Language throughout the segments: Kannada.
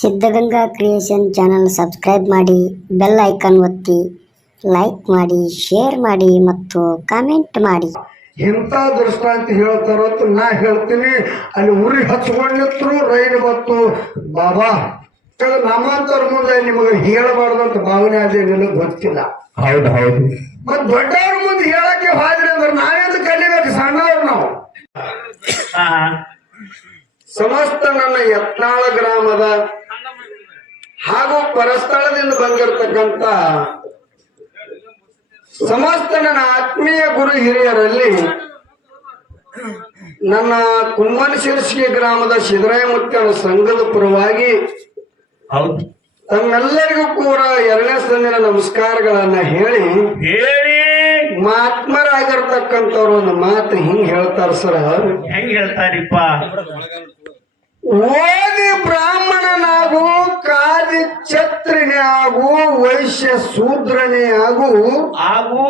ಸಿದ್ಧಗಂಗಾ ಕ್ರಿಯೇಷನ್ ಚಾನಲ್ ಸಬ್ಸ್ಕ್ರೈಬ್ ಮಾಡಿ ಬೆಲ್ ಐಕಾನ್ ಒತ್ತಿ ಲೈಕ್ ಮಾಡಿ ಶೇರ್ ಮಾಡಿ ಮತ್ತು ಕಾಮೆಂಟ್ ಮಾಡಿ. ಇಂಥ ದೃಷ್ಟಾಂತ ಹೇಳ್ತಾರೋ ಅಂತ ನಾ ಹೇಳ್ತೀನಿ. ಅಲ್ಲಿ ಉರಿ ಹಚ್ಕೊಂಡಿದ್ರು ರೈಲು ಬತ್ತು ಬಾಬಾ. ನಮ್ಮಂತವ್ರ ಮುಂದೆ ನಿಮಗೆ ಅಂತ ಭಾವನೆ ಅದೇ ನಿನಗೆ ಗೊತ್ತಿಲ್ಲ. ಹೌದು ಹೌದು. ಮತ್ ದೊಡ್ಡವ್ರ ಮುಂದೆ ಹೇಳಕ್ಕೆ ಹಾದ್ರಿ ಅಂದ್ರೆ ನಾವೇನು ಕಲಿಬೇಕು? ಸಣ್ಣವ್ರು ನಾವು. ಸಮಸ್ತ ನನ್ನ ಯತ್ನಾಳ ಗ್ರಾಮದ ಹಾಗೂ ಪರಸ್ಥಳದಿಂದ ಬಂದಿರತಕ್ಕಂತ ಸಮಸ್ತ ನನ್ನ ಆತ್ಮೀಯ ಗುರು ಹಿರಿಯರಲ್ಲಿ ನನ್ನ ಕುಮ್ಮನ ಶಿರ್ಸಿಗೆ ಗ್ರಾಮದ ಸಿದ್ದರಾಯಮೂರ್ತಿಯವರ ಸಂಘದ ಪರವಾಗಿ ತಮ್ಮೆಲ್ಲರಿಗೂ ಕೂಡ ಎರಡನೇ ಸಂದಿನ ನಮಸ್ಕಾರಗಳನ್ನ ಹೇಳಿ ಹೇಳಿ. ಮಹಾತ್ಮರಾಗಿರ್ತಕ್ಕಂಥವ್ರು ಒಂದು ಮಾತು ಹಿಂಗ್ ಹೇಳ್ತಾರ ಸರ್. ಹೆಂಗ್ ಹೇಳ್ತಾರಿಪ್ಪ? ಓದಿ ಬ್ರಾಹ್ಮಣನಾಗು ಆಗು ವೈಶ್ಯ ಶೂದ್ರನೇ ಆಗು ಹಾಗೂ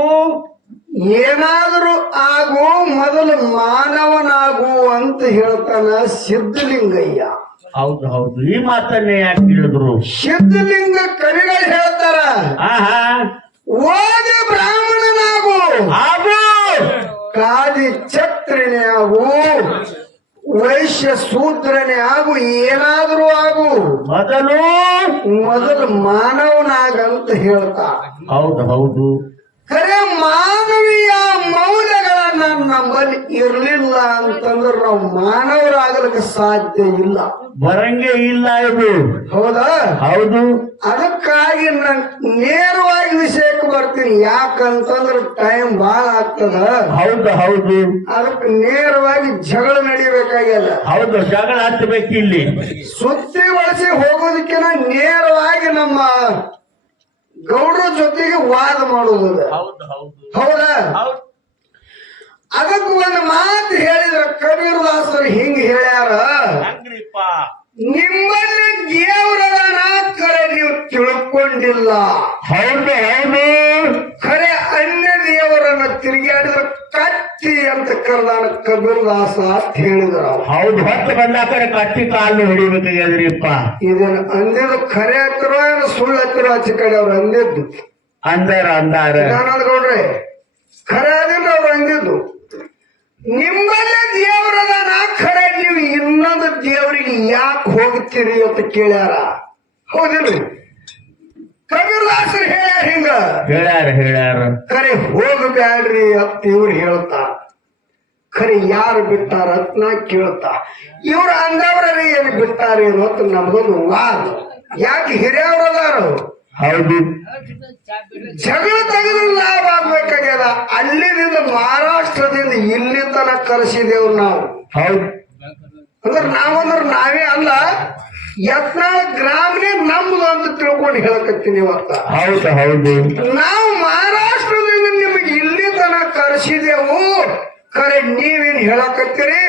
ಏನಾದರೂ ಆಗೋ ಮೊದಲು ಮಾನವನಾಗು ಅಂತ ಹೇಳ್ತಾನ ಸಿದ್ಧಲಿಂಗಯ್ಯ. ಹೌದು ಹೌದು. ಈ ಮಾತನ್ನೇ ಯಾಕೆ ಹೇಳಿದ್ರು? ಸಿದ್ಧಲಿಂಗ ಕವಿಗಳು ಹೇಳ್ತಾರ ಆಹಾ. ಓದಿ ಬ್ರಾಹ್ಮಣನಾಗು ಆಗು. ಕಾದಿ ಛತ್ರಿನೇ ಆಗು. ವೈಶ್ಯ ಸೂತ್ರನೇ ಆಗು ಏನಾದರೂ ಆಗು. ಮೊದಲು ಮೊದಲು ಮಾನವನಾಗಂತ ಹೇಳ್ತಾ ಹೌದು ಹೌದು. ಕರೆ ಮಾನವೀಯ ಮೌಲ್ಯಗಳನ್ನ ನಮ್ಮಲ್ಲಿ ಇರ್ಲಿಲ್ಲ ಅಂತಂದ್ರೆ ನಾವು ಮಾನವರಾಗಲಿಕ್ಕೆ ಸಾಧ್ಯ ಇಲ್ಲ. ಬರಂಗೆ ಇಲ್ಲ ಇದು. ಹೌದಾ? ಹೌದು. ಅದಕ್ಕಾಗಿ ನಾನು ನೇರವಾಗಿ ವಿಷಯಕ್ಕೆ ಬರ್ತೀನಿ. ಯಾಕಂತಂದ್ರೆ ಟೈಮ್ ಬಹಳ ಆಗ್ತದ. ಹೌದು ಹೌದು. ಅದಕ್ಕೆ ನೇರವಾಗಿ ಜಗಳ ನಡಿಬೇಕಾಗಿಲ್ಲ ಹೌದು ಜಗಳ ಹತ್ತಬೇಕು ಇಲ್ಲಿ. ಸುತ್ತಿ ಬಳಸಿ ಹೋಗೋದಕ್ಕೆ ನೇರವಾಗಿ ನಮ್ಮ ಗೌಡ್ರ ಜೊತೆಗೆ ವಾದ ಮಾಡುವುದು. ಹೌದು ಹೌದು. ಹೌದಾ? ಹೌದು. ಅದಕ್ಕೆ ಒಂದು ಮಾತು ಹೇಳಿದ್ರ ಕಬೀರದಾಸರು ಹಿಂಗ್ ಹೇಳ್ಯಾರ? ಹಂಗ್ರಿಪ್ಪ. ನಿಮ್ಮಲ್ಲಿ ದೇವರ ಕರೆ ನೀವು ತಿಳ್ಕೊಂಡಿಲ್ಲ. ಹೌದು ಹೌದು. ಖರೆ ಅನ್ಯ ದೇವರನ್ನ ತಿರುಗಾಡಿದ್ರ ಕತ್ತಿ ಅಂತ ಕರೆದಾನ ಕಬೀರದಾಸ ಅಂತ ಹೇಳಿದ್ರ. ಹೌದು ಹೊತ್ತು ಬಂದ ಕಡೆ ಕಟ್ಟಿ ಕಾಲು ಹೊಡಿಬೇಕಾಗ್ಯದ್ರಿಪ್ಪ ಇದನ್ನ ಅಂದಿದ್ದು ಖರೆ ಹತ್ತಿರ ಏನೋ ಸುಳ್ಳು ಹತ್ತಿರ ಆಚೆ ಕಡೆ ಅವ್ರು ಅಂದಿದ್ದು. ಅಂದಾರ ಅಂದಾರ. ಗೌಡ್ರೆ ಖರೆ ಅದಿಲ್ಲ ಅವ್ರು ಅಂದಿದ್ದು. ನಿಮ್ಮಲ್ಲೇ ದೇವರದಾನ ಖರೆ ನೀವು ಇನ್ನೊಂದು ದೇವರಿಗೆ ಯಾಕೆ ಹೋಗ್ತೀರಿ ಅಂತ ಕೇಳ್ಯಾರ? ಹೌದಿಲ್ರಿ? ಕಬೀರದಾಸರು ಹೇಳ್ಯಾರ ಹಿಂಗ. ಹೇಳ್ಯಾರ ಹೇಳ್ಯಾರ. ಖರೆ ಹೋಗಬ್ಯಾಡ್ರಿ ಅಂತ ಇವ್ರು ಹೇಳ್ತಾರ ಖರೆ ಯಾರು ಬಿಟ್ಟಾರ ಅಂತ ನಾ ಕೇಳ್ತಾ. ಇವ್ರು ಅಂದವ್ರೇ ಏನು ಬಿಡ್ತಾರೆ ಅನ್ನೋದು ನಮ್ದೊಂದು ವಾದ. ಯಾಕೆ ಹಿರಿಯವ್ರದಾರ ಹೌದು. ಜಗಳ ತೆಗೆದು ಲಾಭ ಆಗ್ಬೇಕಾಗ್ಯದ. ಅಲ್ಲಿಂದ ಮಹಾರಾಷ್ಟ್ರದಿಂದ ಇಲ್ಲಿ ತನಕ ಕರೆಸಿದೇವು ನಾವು. ಹೌದು. ಅಂದ್ರೆ ನಾವಂದ್ರೆ ನಾವೇ ಅಲ್ಲ ಯತ್ನಾಳ ಗ್ರಾಮನೇ ನಮ್ದು ಅಂತ ತಿಳ್ಕೊಂಡು ಹೇಳಕತ್ತೀನಿ ಇವತ್ತ. ಹೌದು ಹೌದು. ನಾವು ಮಹಾರಾಷ್ಟ್ರದಿಂದ ನಿಮಗೆ ಖರೆ ನೀವೇನ್ ಹೇಳಕತ್ತೀರಿ?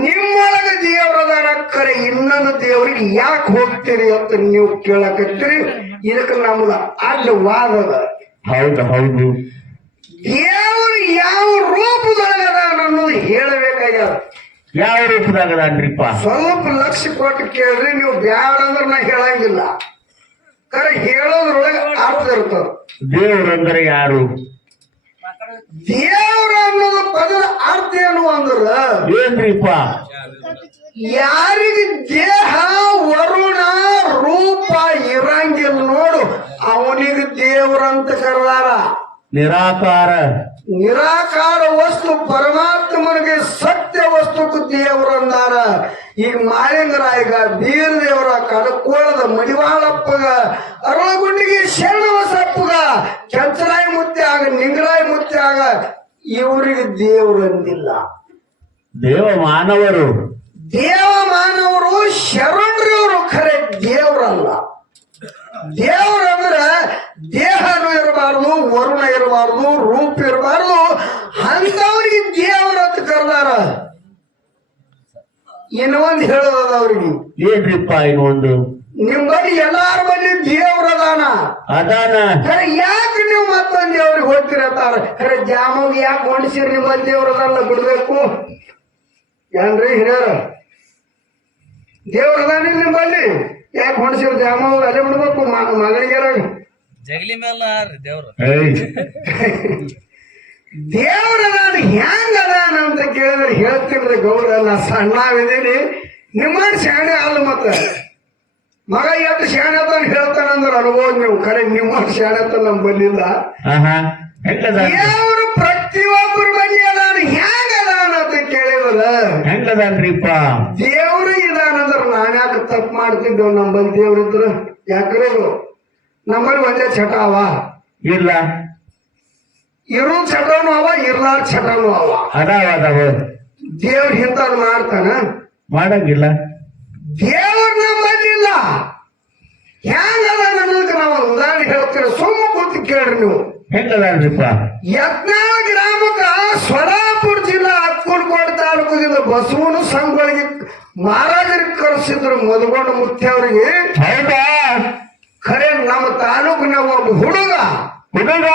ನಿಮ್ಮೊಳಗ ದೇವರದಾನ ಖರೆ ಇನ್ನೊಂದು ದೇವರಿಗೆ ಯಾಕೆ ಹೋಗ್ತೀರಿ ಅಂತ ನೀವು ಕೇಳಕತ್ತೀರಿ? ಇದಕ್ಕೆ ನಮ್ದು ಅಡ್ಡ ವಾದದ ಹೌದು ಹೌದು. ದೇವರು ಯಾವ ರೂಪದೊಳಗದ ಅನ್ನೋದು ಹೇಳಬೇಕಾಗ್ಯದ. ಯಾವ ರೂಪದಾಗ ಸ್ವಲ್ಪ ಲಕ್ಷ ಕೊಟ್ಟು ಕೇಳ್ರಿ ನೀವು ಬ್ಯಾಡ ಅಂದ್ರೆ ನಾ ಹೇಳಂಗಿಲ್ಲ. ಖರೆ ಹೇಳೋದ್ರೊಳಗೆ ಅರ್ಥ ಇರ್ತದ. ದೇವ್ರಂದ್ರೆ ಯಾರು? ದೇವ್ರ ಅನ್ನೋದು ಪದದ ಅರ್ಥ ಏನು ಅಂದ್ರ ಏನ್ರಿಪ್ಪ? ಯಾರಿಗ ದೇಹ ವರುಣ ರೂಪ ಇರಂಗಿಲ್ಲ ನೋಡು ಅವನಿಗೆ ದೇವ್ರಂತ ಕರೆದಾರ. ನಿರಾಕಾರ. ನಿರಾಕಾರ ವಸ್ತು ಪರಮಾತ್ಮನಿಗೆ ಸತ್ಯ ವಸ್ತುಕು ದೇವರಂದಾರ ಈಗ ಮಾಳಿಂಗರಾಯಗ ಬೀರ ದೇವರ ಕಡಕೋಳದ ಮಡಿವಾಳಪ್ಪಗ ಅರಳಗುಂಡಿಗೆ ಶರಣವಸಪ್ಪಗ ಕೆಂಚರಾಯ ಮುತ್ತೆ ಆಗ ನಿಂಗರಾಯ ಮುತ್ತೆ ಇವರಿಗೆ ದೇವರಂದಿಲ್ಲ ದೇವ ಮಾನವರು. ದೇವ ಮಾನವರು ಶರಣರವರು ಖರೆ ದೇವರಲ್ಲ. ದೇವರಂದ್ರ ದೇಹನು ಇರಬಾರ್ದು ವರುಣ ಇರಬಾರದು ರೂಪ ಇರಬಾರದು ಅಂತವ್ರಿಗೆ ದೇವರ ಅಂತ ಕರೆದಾರ. ಇನ್ನೊಂದು ಹೇಳೋದ ಅವ್ರಿಗೆ. ಏನ್ರಿಪ್ಪ ಇನ್ನೊಂದು? ನಿಮ್ ಬಳಿ ಎಲ್ಲಾರ ಬಳಿ ದೇವ್ರದಾನ ಅದಾನ. ಖರೆ ಯಾಕೆ ನೀವು ಮತ್ತೊಂದು ದೇವ್ರಿಗೆ ಹೋಗ್ತಿರತ್ತಾರ ಖರೆ ಜಾಮಗ್ ಯಾಕೆ ಹೊಂಡಿಸಿರಿ ನಿಮ್ಮಲ್ಲಿ ದೇವ್ರದಲ್ಲ ಬಿಡ್ಬೇಕು. ಏನ್ರಿ ಹಿರಿಯರ? ದೇವ್ರದಾನ ನಿಮ್ಮಲ್ಲಿ? ಯಾಕೆ ಹೊಂಡಿಸಿರ್ ಜಾಮವ್ ಅಲ್ಲೇ ಬಿಡ್ಬೇಕು ಮ- ಮಗನಿಗೆ ಜಗಲಿ ಮೇಲ ದೇವ್ರ. ದೇವ್ರು ದೇವ್ರ ಅದಾನ ಹೆಂಗ ಅದಾನ ಅಂತ ಕೇಳಿದ್ರೆ ಹೇಳ್ತಿರ್ರಿ ಗೌಡ ನಾ ಸಣ್ಣವಿದ್ದೀನಿ ನಿಮ್ಮ ಶಾಣೆ ಅಲ್ಲ ಮತ್ತ. ಮಗ ಎಷ್ಟು ಶಾಣತನ ಹೇಳ್ತಾನ ಹೇಳ್ತಾನಂದ್ರ ಅನುಭವ ನೀವು. ಕರೆ ನಿಮ್ಮ ಶಾಣತನ ನಮ್ ಬಂದಿಲ್ಲ ದೇವರು ಪ್ರತಿಯೊಬ್ಬರು ಅದ ಬಳಿ ಅದಾನ ಹೆಂಗ್ ಅದಾನ ಅಂತ ಕೇಳಿದ್ರ ಹೆಂಗದನ್ರಿಪ್ಪ ದೇವ್ರು ಇದಾನಂದ್ರ ನಾನ್ ಯಾಕೆ ತಪ್ಪು ಮಾಡ್ತಿದ್ದೆ ನಂಬಲ್ ದೇವ್ರ ಇದ್ರ? ಯಾಕ್ರಿ ನಮ್ಮಲ್ಲಿ ಒಂದೇ ಚಟ ಅವ. ಇಲ್ಲ. ಇರೋ ಚಟನು ಅವ ಇರ್ಲಾರ ಚಟನು ಅವ. ಅದಾವ ಅದಾವ. ದೇವ್ರ ಹಿಂತಾರ ಮಾಡ್ತಾನ. ಮಾಡಂಗಿಲ್ಲ. ದೇವ್ರ ನಮ್ಮಲ್ಲಿಲ್ಲ ಹೆಂಗ ಹೆಂಗದ ಅನ್ನೋದಕ್ಕೆ ನಾವು ಉದಾಹರಣೆ ಹೇಳ್ತೀರ? ಸುಮ್ಮ ಕೂತು ಕೇಳ್ರಿ ನೀವು. ಹೆಂಗದಿಪ್ಪ ಯತ್ನಾಳ ಗ್ರಾಮಕ್ಕ ಸ್ವರಾಪುರ ಜಿಲ್ಲಾ ಅಕ್ಕಲ್ಕೋಟೆ ತಾಲೂಕದಿಂದ ಬಸವನ ಸಂಘಗಳಿಗೆ ಮಹಾರಾಜರಿಗೆ ಕರೆಸಿದ್ರು ಮಧುಗೊಂಡ ಮುತ್ಯವರಿಗೆ ಹೌದಾ? ಖರೆ ನಮ್ಮ ತಾಲೂಕಿನ ಒಬ್ಬ ಹುಡುಗ ಹುಡುಗ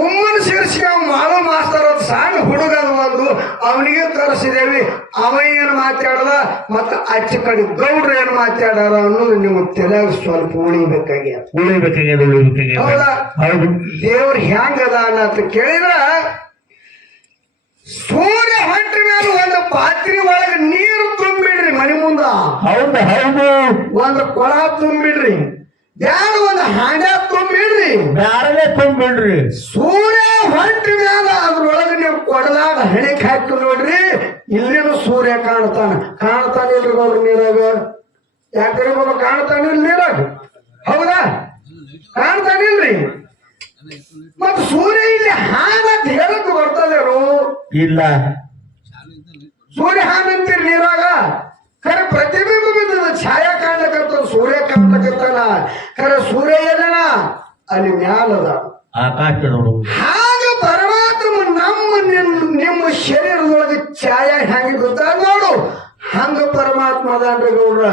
ಉಮ್ಮನ್ ಸೇರಿಸಿ ಮಾಲ ಮಾಸ್ತರ್ ಸಣ್ಣ ಹುಡುಗ ಒಂದು ಅವನಿಗೆ ತರಿಸಿದೇವಿ ಅವ ಏನು ಮಾತಾಡದ? ಮತ್ತ ಅಚ್ಚ ಕಡೆ ಗೌಡ್ರ ಏನ್ ಮಾತಾಡಾರ ಅನ್ನೋದು ನಿಮ್ಗೆ ತಲೆಯಾಗ ಸ್ವಲ್ಪ ಉಳಿಬೇಕಾಗ್ಯದ. ಉಳಿಬೇಕಾಗ್ಯದ ಹೌದಾ? ದೇವ್ರ ಹೆಂಗದ ಅಂತ ಕೇಳಿದ್ರ? ಸೂರ್ಯ ಹೊಂಟ ಮೇಲೆ ಒಂದು ಪಾತ್ರಿ ಒಳಗೆ ನೀರು ತುಂಬಿಡ್ರಿ ಮನೆ ಮುಂದ. ಹೌದು ಹೌದು. ಒಂದು ಕೊಳ ತುಂಬಿಡ್ರಿ. ಬ್ಯಾಡ ಒಂದು ಹಾಂಡ ತುಂಬಿಡ್ರಿ? ಬ್ಯಾರಲೆ ತುಂಬಿಡ್ರಿ. ಸೂರ್ಯ ಹೊಂಟಿ ಮ್ಯಾಲ ಅದ್ರೊಳಗೆ ನೀವು ಕೊಡದಾಗ ಹಣಿಕ್ ಹಾಕಿ ನೋಡ್ರಿ. ಇಲ್ಲಿನೂ ಸೂರ್ಯ ಕಾಣ್ತಾನ. ಕಾಣ್ತಾನೆ ಇಲ್ರಿ ಗೌಡ್ರ ನೀರಾಗ? ಯಾಕಂದ್ರೆ ಬಾಬ ಕಾಣ್ತಾನೆ ಇಲ್ಲ ನೀರಾಗ? ಹೌದಾ? ಕಾಣ್ತಾನಿಲ್ರಿ ಮತ್ ಸೂರ್ಯ ಇಲ್ಲಿ ಹಾನಂತ ಹೇಳಕ್ ಬರ್ತದೇನು? ಇಲ್ಲ. ಸೂರ್ಯ ಹಾನಂತೀರಿ ನೀರಾಗ? ಖರೆ ಪ್ರತಿಬಿಂಬ ಬಿದ್ದದ ಛಾಯಾ ಕಾಣ್ಲಕತ್ತ ಸೂರ್ಯ ಕಾಣ್ಲಕತ್ತಾನ ಖರೆ ಸೂರ್ಯ ಎಲ್ಲನ ಅಲ್ಲಿ ಮ್ಯಾಲದ ಹಾಗ ಪರಮಾತ್ಮ ನಮ್ಮ ನಿಮ್- ನಿಮ್ಮ ಶರೀರದೊಳಗೆ ಛಾಯಾ ಹೆಂಗೆ ಗೊತ್ತಾ? ನೋಡು. ಹಂಗ ಪರಮಾತ್ಮ ಅದಾನ್ರಿ ಗೌಡ್ರ.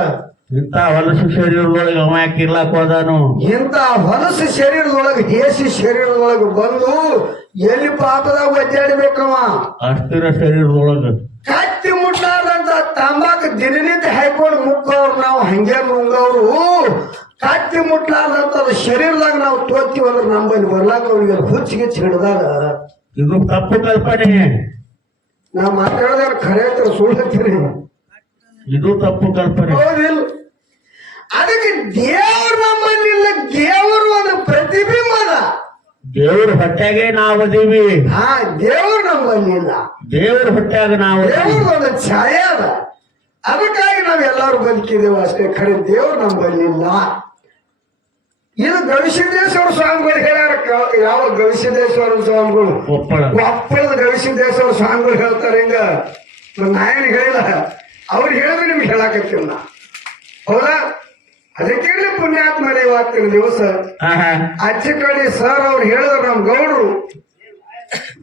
ಇಂಥ ಹೊಲಸು ಶರೀರದೊಳಗೆ ಅವ ಯಾಕೆ ಇರ್ಲಾಕ್ ಹೋದಾನು? ಇಂಥ ಹೊಲಸು ಶರೀರದೊಳಗೆ ಹೇಸಿ ಶರೀರದೊಳಗೆ ಬಂದು ಎಲ್ಲಿ ಪಾಪದಾಗ ಒದ್ದಾಡ್ಬೇಕವ? ಅಸ್ಥಿರ ಶರೀರದೊಳಗೆ. ಕತ್ತಿ ತಂಬಾಕ ದಿನನಿತ್ಯ ಹಾಕೊಂಡು ಮುಕ್ಕವ್ರು ನಾವು ಹಂಗೆ ಮುಂಗವ್ರು ಕತ್ತಿ ಮುಟ್ಲಾರ್ದಂತ ಅದು ಶರೀರದಾಗ ನಾವು ತೋತೀವಿ ಅಂದ್ರೆ ನಮ್ಮಲ್ಲಿ ಬರ್ಲಾಕ ಅವ್ರಿಗೆ ಹುಚ್ಚಿಗೆ ಹಿಡ್ದಾಗ ಇದು ತಪ್ಪು ಕಲ್ಪನೆ. ನಾ ಮಾತಾಡೋದ್ರ ಖರೆ ಹತ್ರ ಸುಳ್ಳು ಹತ್ತೀರಿ ಇದು ತಪ್ಪು ಕಲ್ಪನೆ. ಹೌದಿಲ್ಲ. ಅದಕ್ಕೆ ದೇವ್ರ ನಮ್ಮಲ್ಲಿ ಇಲ್ಲ ಅದ ದೇವ್ರ ಹೊಟ್ಟೆಗೆ ನಾವು ಅದೀವಿ. ಹಾ ದೇವ್ರು ನಮ್ಮಲ್ಲಿಲ್ಲ ದೇವ್ರ ಹೊಟ್ಟೆಗ ನಾವು. ದೇವ್ರ ಒಂದು ಛಾಯೆ ಅದ. ಅದಕ್ಕಾಗಿ ನಾವ್ ಎಲ್ಲರೂ ಬದುಕಿದ್ದೇವೆ ಅಷ್ಟೇ. ಖರೆ ದೇವ್ರು ನಮ್ಮಲ್ಲಿಲ್ಲ ಇದು ಗವಿಸಿದ್ದೇಶ್ವರ ಸ್ವಾಮಿಗಳು ಹೇಳ್ಯಾರ. ಯಾವ ಗವಿಸಿದ್ದೇಶ್ವರ ಸ್ವಾಮಿಗಳು? ಒಪ್ಪಳ. ಒಪ್ಪಳದ ಗವಿಸಿದ್ದೇಶ್ವರ ಸ್ವಾಮಿಗಳು ಹೇಳ್ತಾರೆ ಹಿಂಗ? ನಾಯನ್ ಹೇಳಿಲ್ಲ ಅವ್ರು ಹೇಳಿದ್ರೆ ನಿಮ್ಗೆ ಹೇಳಾಕತ್ತಿಲ್ಲ. ಹೌದಾ? ಅದಕ್ಕೆ ಪುಣ್ಯಾತ್ಮರೇ ಇವತ್ತಿನ ದಿವಸ. ಅಚ್ಚ ಕಡೆ ಸರ್ ಅವ್ರು ಹೇಳಿದ್ರು ನಮ್ ಗೌಡ್ರು.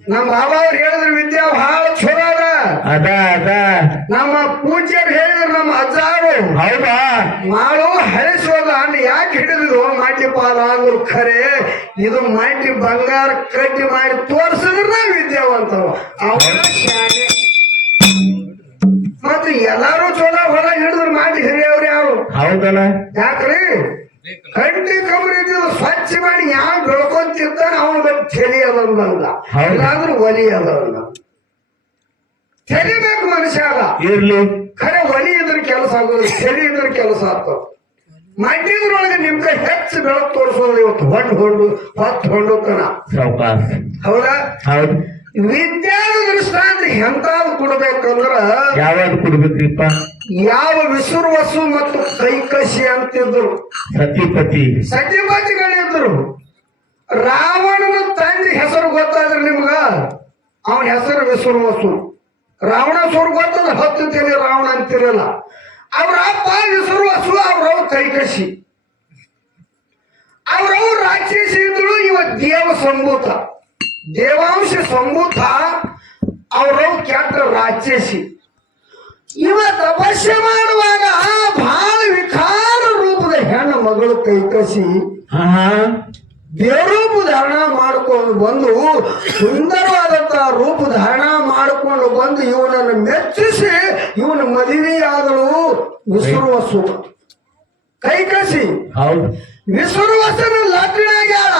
ನಮ್ಮ ಬಾಬಾ ಅವ್ರು ಹೇಳಿದ್ರು ವಿದ್ಯಾ ಬಹಳ ಚಲೋ ಅದ. ಅದ ಅದ. ನಮ್ಮ ಪೂಜ್ಯರು ಹೇಳಿದ್ರು ನಮ್ಮ ಅಜ್ಜಾರು ಹೌದಾ? ಮಾಡು ಹರಿಸೋದ ಅನ್ನ ಯಾಕೆ ಹಿಡಿದ್ರು ಮಾಟಿ ಪಾಲ ಅಂದ್ರು ಖರೆ. ಇದು ಮಾಟಿ ಬಂಗಾರ ಕಟ್ಟಿ ಮಾಡಿ ತೋರ್ಸಿದ್ರ ವಿದ್ಯಾವಂತವ ಅವನ ಶಾಣೆ ಮತ್ತೆ ಎಲ್ಲಾರು ಚಲೋ ಹೊಲ ಹಿಡಿದ್ರು ಮಾಟಿ ಹಿರಿಯವ್ರು ಯಾರು ಹೌದಲ್ಲ? ಯಾಕ್ರಿ? ಕಂಟಿ ಕಬ್ರಿ ಸ್ವಚ್ಛ ಮಾಡಿ ಯಾವ ಬೆಳ್ಕೊಂತಿರ್ತಾನೆ ಅವನ ಬಗ್ಗೆ ಚಳಿ ಅದಂದಂಗ ಹೌದು. ಇಲ್ಲಾಂದ್ರೆ ಒಲಿ ಅದಂಗ ಚಲಿಬೇಕು ಮನುಷ್ಯ ಅದ. ಇರ್ಲಿ. ಖರೆ ಒಲಿ ಇದ್ರ ಕೆಲಸ ಆಗೋದು ಚಳಿ ಇದ್ರ ಕೆಲಸ ಆಗ್ತದ. ಮಡ್ಡಿದ್ರೊಳಗೆ ನಿಮ್ಗೆ ಹೆಚ್ಚು ಬೆಳಕು ತೋರಿಸೋದು ಇವತ್ತು. ಹೊಂಡ್ ಹೊಂಡು ಹೊತ್ತು ಹೊಂಡು ಕಣ ಹೌದಾ? ಹೌದು. ವಿದ್ಯಾದ ದೃಷ್ಟಾಂತ ಎಂತಾದ್ ಕೊಡ್ಬೇಕಂದ್ರ ಯಾವಾಗ ಕೊಡ್ಬೇಕ್ರಿಪ್ಪ? ಯಾವ ಮತ್ತು ಕೈಕಸಿ ಅಂತಿದ್ರು. ಸತಿಪತಿ ಸತಿಪತಿಗಳಿದ್ರು ರಾವಣನ ತಂದೆ ಹೆಸರು ಗೊತ್ತಾದ್ರೆ ನಿಮ್ಗ? ಅವನ ಹೆಸರು ವಿಸುರ್ವಸು ರಾವಣ ಸುರ್ ಗೊತ್ತದ? ಹತ್ತು ತಲೆ ರಾವಣ ಅಂತಿರಲ್ಲ. ಅವ್ರ ಅಪ್ಪ ವಿಸುರ್ವಸು ಅವ್ರವ್ ಕೈಕಸಿ ಅವ್ರವ್ ರಾಕ್ಷಸಿ ಇದ್ರು ಇವ ದೇವ ಸಂಭೂತ ದೇವಾಂಶ ಸಂಭೂತ ಅವರು ಕೆಟ್ಟ ರಾಕ್ಷಸಿ ಇವ ತಪಸ್ಸೆ ಮಾಡುವಾಗ ಬಹಳ ವಿಕಾರ ರೂಪದ ಹೆಣ್ಣು ಮಗಳು ಕೈಕಸಿ ಹಾ ಹಾ. ದೇವರೂಪ ಧಾರಣ ಮಾಡಿಕೊಂಡು ಬಂದು ಸುಂದರವಾದಂತಹ ರೂಪ ಧಾರಣ ಮಾಡಿಕೊಂಡು ಬಂದು ಇವನನ್ನು ಮೆಚ್ಚಿಸಿ ಇವನ ಮದುವೆಯಾದಳು ಉಸಿರುವ ಸುಖ ಕೈ ಕಸಿ. ಹೌದು. ವಿಶ್ವವಸನ ಲಗ್ನ ಆಗ್ಯಾಳ.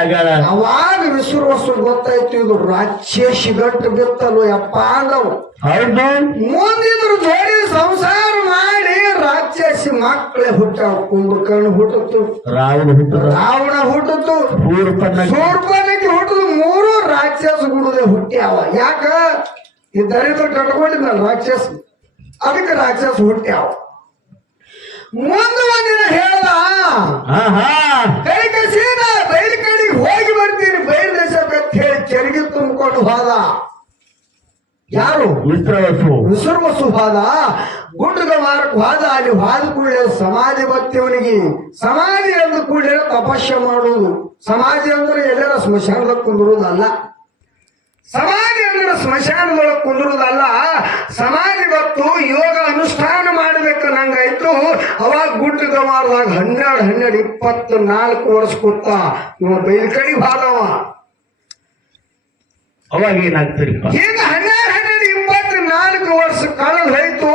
ಆಗ್ಯಾಳ ಅವಾಗ ವಿಶ್ವವಸು ಗೊತ್ತಾಯ್ತು ಇದು ರಾಕ್ಷಸಿ ಗಟ್ಟು ಬಿತ್ತಲು ಯಪ್ಪ ಅಂದವು. ಹೌದು. ಮುಂದಿದ್ರು ಜೋಡಿ ಸಂಸಾರ ಮಾಡಿ ರಾಕ್ಷಸಿ ಮಕ್ಕಳೇ ಹುಟ್ಟಾವ ಕುಂಭಕರ್ಣ ಹುಟ್ಟಿತು ರಾವಣ ಹುಟ್ಟ ರಾವಣ ಹುಟ್ಟಿತು ಶೂರ್ಪನಕ್ಕೆ ಹುಟ್ಟಿದು ಮೂರು ರಾಕ್ಷಸ ಗುಡದೆ ಹುಟ್ಟ್ಯಾವ. ಯಾಕ? ಈ ದರಿದ್ರ ಕಟ್ಕೊಂಡಿದ್ನಲ್ಲ ರಾಕ್ಷಸ ಅದಕ್ಕೆ ರಾಕ್ಷಸ ಹುಟ್ಟ್ಯಾವ. ಮುಂದೆ ಒಂದಿನ ಹೇಳ್ದ ಕೈ ಕಸೀನ ಬಯಲು ಕಡೆಗೆ ಹೋಗಿ ಬರ್ತೀನಿ ಬಯಲು ದೇಶ ಅಂತ ಹೇಳಿ ಕೆರೆಗೆ ತುಂಬಿಕೊಂಡು ಹೋದ. ಯಾರು? ವಿಶ್ರವಸು ವಿಸುರ್ವಸು ಹೋದ. ಗುಡ್ಡದ ಮಾರಕ್ ಹೋದ ಅಲ್ಲಿ ಹೋದ ಕೂಡಲೇ ಸಮಾಧಿ ಬತ್ತಿವನಿಗೆ. ಸಮಾಧಿ ಅಂದ ಕೂಡಲೇ ತಪಸ್ಸೆ ಮಾಡುವುದು. ಸಮಾಧಿ ಅಂದ್ರೆ ಎಲ್ಲರ ಸ್ಮಶಾನದಾಗ ಕುಂದಿರುವುದಲ್ಲ. ಸಮಾಧಿ ಅಂದ್ರೆ ಸ್ಮಶಾನದೊಳಗೆ ಕುಂದಿರುವುದಲ್ಲ ಸಮಾಧಿ ಬತ್ತು ಯೋಗ ಅನುಷ್ಠಾನ ಮಾಡಬೇಕು ನಂಗಾಯ್ತು ಅವಾಗ ಗುಡ್ಡದ ಮಾಡಿದಾಗ ಹನ್ನೆರಡು ಹನ್ನೆರಡು ಇಪ್ಪತ್ತು ನಾಲ್ಕು ವರ್ಷ ಕೂತ ಇವ ಬೈಲ್ ಕಡೆ ಹೋದವ ಅವಾಗ ಏನಾಗ್ತಿರಿ ಈಗ ಹನ್ನೆರಡು ಹನ್ನೆರಡು ಇಪ್ಪತ್ತು ನಾಲ್ಕು ವರ್ಷ ಕಳೆದು ಹೋಯ್ತು.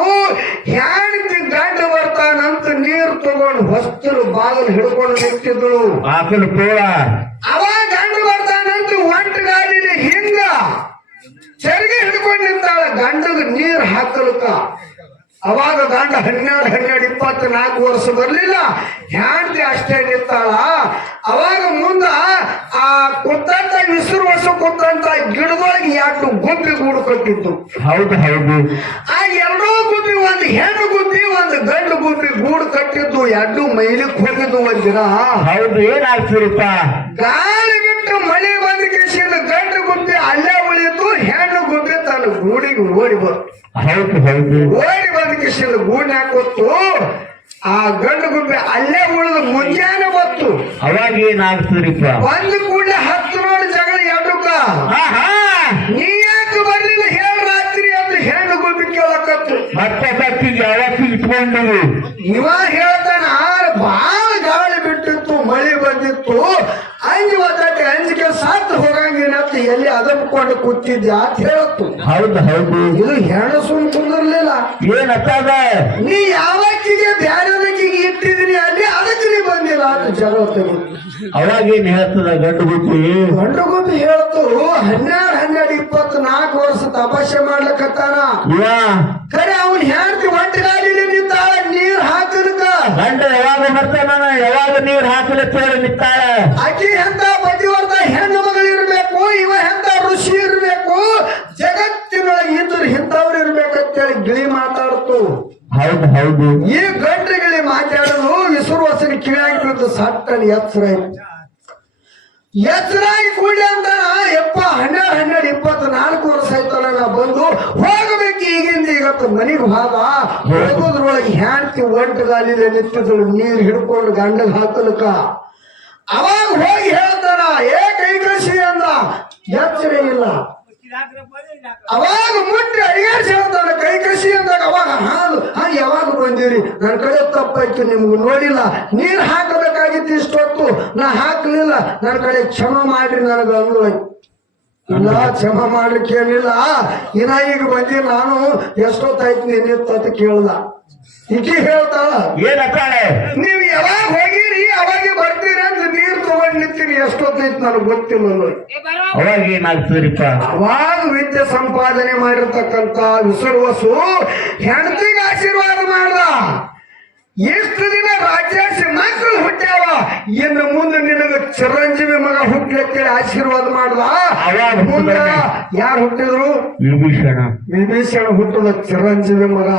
ಬರ್ತಾನಂತ ತಗೊಂಡು ಹೊಸ್ತರು ಬಾಗಿಲು ಹಿಡ್ಕೊಂಡು ನಿಂತಿದ್ದಳು. ಆಕಲು ಪೇಳ. ಅವಾಗ ಗಂಡು ಬರ್ತಾನಂತ ಒಂಟ ಗಾಡಿನ ಹಿಂಗ. ಚರಿಗೆ ಹಿಡ್ಕೊಂಡು ನಿಂತಾಳ ಗಂಡಗ ನೀರ್ ಹಾಕಲಕ್ಕ. ಅವಾಗ ಗಂಡ ಹನ್ನೆರಡು ಹನ್ನೆರಡು ಇಪ್ಪತ್ತು ನಾಲ್ಕು ವರ್ಷ ಬರ್ಲಿಲ್ಲ. ಹೆಂಡತಿ ಅಷ್ಟೇ ನಿಂತಾಳ. ಅವಾಗ ಮುಂದ ಆ ಕುತ್ತಂತ ವಿಸುರು ವರ್ಷ ಕುತ್ತಂತ ಗಿಡದೊಳಗೆ ಎರಡು ಗುಬ್ಬಿ ಗೂಡು ಕಟ್ಟಿತ್ತು ಹೌದು ಹೌದು. ಆ ಎರಡೂ ಗುಬ್ಬಿ ಒಂದು ಹೆಣ್ಣು ಗಂಡು ಗುಂಡಿ ಗೂಡು ಕಟ್ಟಿದ್ದು ಎರಡು ಮೈಲಿಕ್ ಹೋಗಿದ್ದು ಒಂದಿನ ಹೌದು ಏನಾಗ್ತಿರಿಪ್ಪ ಗಾಳಿ ಬಿಟ್ಟು ಮಳೆ ಬಂದ ಸಿಂದ ಗಂಡು ಗುಂಪಿ ಅಲ್ಲೇ ಉಳಿದು ಹೆಣ್ಣು ಗುಂಡಿ ತನ್ನ ಗೂಡಿಗೆ ಓಡಿ ಬಂತು. ಹೌದು ಹೌದು. ಓಡಿ ಬಂದ ಸಿಂದ ಗೂಡ್ ಹಾಕೊತ್ತು. ಆ ಗಂಡು ಗುಂಡಿ ಅಲ್ಲೇ ಉಳಿದು ಮುಂಜಾನೆ ಬತ್ತು ಅವಾಗ ಏನಾಗ್ತಿರಿಪ್ಪ ಒಂದು ಕೂಡ ಹತ್ತು ನೋಡಿ ಜಗಳ ಎರಡು ಹಾ ಹಾ ನೀ ಯಾಕೆ ಬರ್ಲಿಲ್ಲ ಹೇಳ ರಾತ್ರಿ ಅಂತ ಹೆಣ್ಣು ಗುಬ್ಬಿ ಕೇಳಕತ್ತು ಮತ್ತೆ ಕತ್ತಿಗೆ ಅವತ್ತಿಗೆ ಇಟ್ಕೊಂಡು ಇವ ಹೇಳ್ತಾನ ಬಾಳ ಗಾಳಿ ಬಿಟ್ಟಿತ್ತು ಮಳಿ ಬಂದಿತ್ತು. ಅಂಜಿ ಒದ್ದಾಟಿ ಅಂಜಿಕೆ ಸತ್ತು ಹೋಗಂಗಿನತ್ತ ಎಲ್ಲಿ ಅದಮ್ಕೊಂಡು ಕೂತಿದ್ದೆ ಅಂತ ಹೇಳತ್ತು. ಹೌದು ಹೌದು. ಇದು ಹೆಣ್ಣು ಸುಮ್ ಕುಂದಿರ್ಲಿಲ್ಲ ಏನತ್ತದ ನೀ ಯಾವಕ್ಕಿಗೆ ಬ್ಯಾರದಕ್ಕಿಗೆ ಇಟ್ಟಿದ್ರಿ ಅಲ್ಲಿ ಅದಕ್ಕೆ ನೀ ಬಂದಿಲ್ಲ ಅಂತ ಜಗತ್ತು ಅವಾಗ ಏನ್ ಹೇಳ್ತದ ಗಂಡು ಗುಟ್ಟಿ ಗಂಡು ಗುಬ್ಬಿ ಹೇಳ್ತು ಹನ್ನೆರಡು ನಾಲ್ಕು ಮಾಡ್ಲಕತ್ತಾನ ಖರೆ ಅವನ್ ಹೆಂಡತಿ ಗಾಡಿಲಿ ನಿಂತಾಳ ನೀರ್ ಹಾಕದಕ್ಕ? ಗಂಡ ಯಾವಾಗ ಬರ್ತಾನ ಯಾವಾಗ ನೀರ್ ಹಾಕಲತ್ತೇಳಿ ನಿಂತಾಳ. ಆಕಿ ಎಂತ ಪತಿವರ್ತ ಹೆಣ್ಣು ಮಗಳು ಇರ್ಬೇಕು ಇವ ಎಂತ ಋಷಿ ಇರ್ಬೇಕು ಜಗತ್ತಿನೊಳಗೆ ಇದ್ರು ಇಂಥವ್ರು ಹೇಳಿ ಗಿಳಿ ಮಾತಾಡ್ತು. ಹೌದು ಹೌದು. ಈ ಗಂಟ ಮಾತಾಡಲು ವಿಸುರ್ವಸನ ಕಿವಿಯಾಗಿ ಸಟ್ಟಲ್ಲಿ ಎಚ್ಚರ ಎಚ್ಚರಾಗಿ ಕೂಡ್ಲಿ ಅಂತ ಯಪ್ಪ ಹನ್ನೆರಡು ಹನ್ನೆರಡು ಇಪ್ಪತ್ತು ನಾಲ್ಕು ವರ್ಷ ಆಯ್ತಲ್ಲ ನಾ ಬಂದು ಹೋಗಬೇಕು ಇವತ್ತು ಮನೆಗೆ ಹೋದ ಹೋಗೋದ್ರೊಳಗೆ ಹ್ಯಾಂಡ್ತಿ ಒಂಟಗಾಲಿದೆ ನಿಂತಿದ್ರು ನೀರು ಹಿಡ್ಕೊಂಡು ಗಂಡಗ್ ಹಾಕಲಕ್ಕ. ಅವಾಗ ಹೋಗಿ ಹೇಳ್ತಾನ, ಏ ಕೈ ಕಸಿ ಅಂದ ಎಚ್ಚರ ಇಲ್ಲ. ಅವಾಗ ಮುಟ್ಟಿ ಅಡಿಗೆ ಹೇಳ್ತಾನೆ ಕೈ ಕಸಿ ಅಂದಾಗ ಅವಾಗ ಹಾಲು, ಹಾ, ಯಾವಾಗ ಬಂದಿರಿ? ನನ್ನ ಕಡೆ ತಪ್ಪಾಯ್ತು, ನಿಮ್ಗೆ ನೋಡಿಲ್ಲ. ನೀರ್ ಹಾಕಬೇಕಾಗಿತ್ತು ಇಷ್ಟೊತ್ತು. ನಾ ಹಾಕಲಿಲ್ಲ. ನನ್ನ ಕಡೆ ಕ್ಷಮ ಮಾಡ್ರಿ ನನಗೆ ಅಂದ್ರು ಇಲ್ಲ ಕ್ಷಮ ಮಾಡ್ಲಿಕ್ಕೆ ಏನಿಲ್ಲ. ಇನ್ನ ಈಗ ಬಂದಿ ನಾನು ಎಷ್ಟೊತ್ತಾಯ್ತು ನಿನ್ನಿತ್ತು ಅಂತ ಕೇಳ್ದ. ಇಕಿ ಹೇಳ್ತಾಳ ನೀವ್ ನೀವು ಯಾವಾಗ ಹೋಗಿರಿ ಅವಾಗ ಬರ್ತೀರಿ ಅಂತ ನೀರ್ ತಗೊಂಡ್ ನಿಂತೀನಿ. ಎಷ್ಟೊತ್ತೈತ್ ನನಗೆ ಗೊತ್ತಿಲ್ಲ ನೋಡಿ. ಅವಾಗ ಏನಾಗ್ತದ್ರಿಪ್ಪ ಅವಾಗ ವಿದ್ಯೆ ಸಂಪಾದನೆ ಮಾಡಿರ್ತಕ್ಕಂತ ವಿಸುರ್ವಸು ಹೆಂಡತಿಗೆ ಆಶೀರ್ವಾದ ಮಾಡ್ದ ಎಷ್ಟು ದಿನ ರಾಜಾಸಿ ಮಕ್ಕಳು ಹುಟ್ಟ್ಯಾವ ಇನ್ನು ಮುಂದೆ ನಿನಗ ಚಿರಂಜೀವಿ ಮಗ ಹುಟ್ಟಲಿಕ್ಕೆ ಆಶೀರ್ವಾದ ಮಾಡ್ದ ಯಾರು ಹುಟ್ಟಿದ್ರು? ವಿಭೀಷಣ. ವಿಭೀಷಣ ಹುಟ್ಟದ ಚಿರಂಜೀವಿ ಮಗ.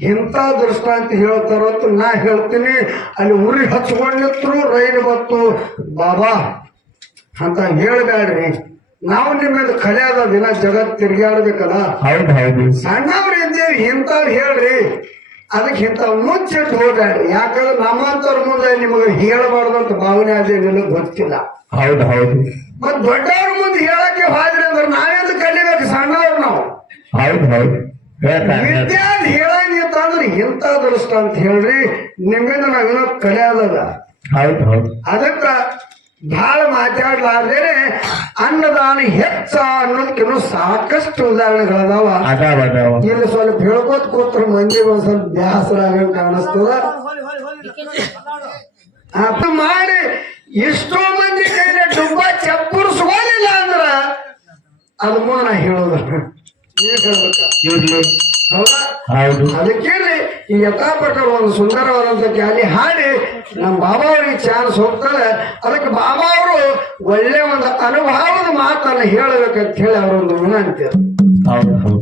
ಇಂಥ ದೃಷ್ಟಾಂತ ಹೇಳ್ತಾರಂತ ನಾ ಹೇಳ್ತೀನಿ. ಅಲ್ಲಿ ಉರಿ ಹಚ್ಕೊಂಡಿತ್ರು ರೈಲು ಬತ್ತು ಬಾಬಾ ಅಂತ ಹೇಳ್ಬೇಡ್ರಿ. ನಾವು ನಿಮ್ಮಿಂದ ಕಲಿಯಾದ ದಿನ ಜಗತ್ ತಿರ್ಗಾಡ್ಬೇಕಲ್ಲ ಹೇಳಿ ಇದ್ದೇವೆ ಇಂಥವ್ರು ಹೇಳ್ರಿ. ಅದಕ್ಕೆ ಇಂಥವ್ ಮುಚ್ಚಿಟ್ಟು ಹೋಗ್ಬೇಡ್ರಿ. ಯಾಕಂದ್ರೆ ನಮ್ಮಂತವ್ರ ಮುಂದೆ ನಿಮಗೆ ಹೇಳಬಾರ್ದು ಅಂತ ಭಾವನೆ ನಿಮಗೆ ಗೊತ್ತಿಲ್ಲ. ಹೌದು ಹೌದು. ಮತ್ ದೊಡ್ಡವ್ರ ಮುಂದೆ ಹೇಳಕ್ಕೆ ಹೋದ್ರಿ ಅಂದ್ರೆ ನಾವೆಂದು ಕಲಿಬೇಕು? ಸಣ್ಣವ್ರು ನಾವು. ಹೌದು ಹೌದು. ಹೇಳ್ತಾರೆ ವಿದ್ಯಾ ಹೇಳಂಗಿತ್ತ ಅಂದ್ರೆ ಇಂಥ ದೃಷ್ಟ ಅಂತ ಹೇಳ್ರಿ ನಿಮ್ಮಿಂದ ನಾವೇನೋ ಕಲಿಯೋದದ ಹೌದು ಹೌದು. ಅದಕ್ಕ ಬಹಳ ಮಾತಾಡ್ಲಾರ್ದೇನೆ ಅನ್ನದಾನ ಹೆಚ್ಚ ಅನ್ನೋದಕ್ಕಿನ್ನೂ ಸಾಕಷ್ಟು ಉದಾಹರಣೆಗಳದಾವ. ಇಲ್ಲಿ ಸ್ವಲ್ಪ ಹೇಳ್ಕೋತ ಕೂತ್ರ ಮಂದಿ ಒಂದ್ ಸ್ವಲ್ಪ ಬ್ಯಾಸರ ಕಾಣಿಸ್ತದ. ಅಪ್ಪ ಮಾಡಿ ಎಷ್ಟೋ ಮಂದಿ ಕೈಲ ಡುಬ್ಬ ಚಪ್ಪರ್ಸ್ಕೊಳ್ಳಿಲ್ಲ ಅಂದ್ರ ಅದು ಮುಂದೆ ನಾ ಹೇಳೋದು ಹೇಳ್ಬೇಕ? ಹೌದಾ? ಹೌದು. ಅದಕ್ಕೇಳಿ ಈ ಯಥಾಪ್ರಕಾರ ಒಂದು ಸುಂದರವಾದಂತ ಗಾಲಿ ಹಾಡಿ ನಮ್ಮ ಬಾಬಾ ಅವರಿಗೆ ಚಾನ್ಸ್ ಹೋಗ್ತಾರೆ ಅದಕ್ಕೆ ಬಾಬಾ ಅವರು ಒಳ್ಳೆ ಒಂದು ಅನುಭವದ ಮಾತನ್ನು ಹೇಳಬೇಕಂತ ಹೇಳಿ ಅವರೊಂದು ವಿನಂತಿ. ಹೌದು.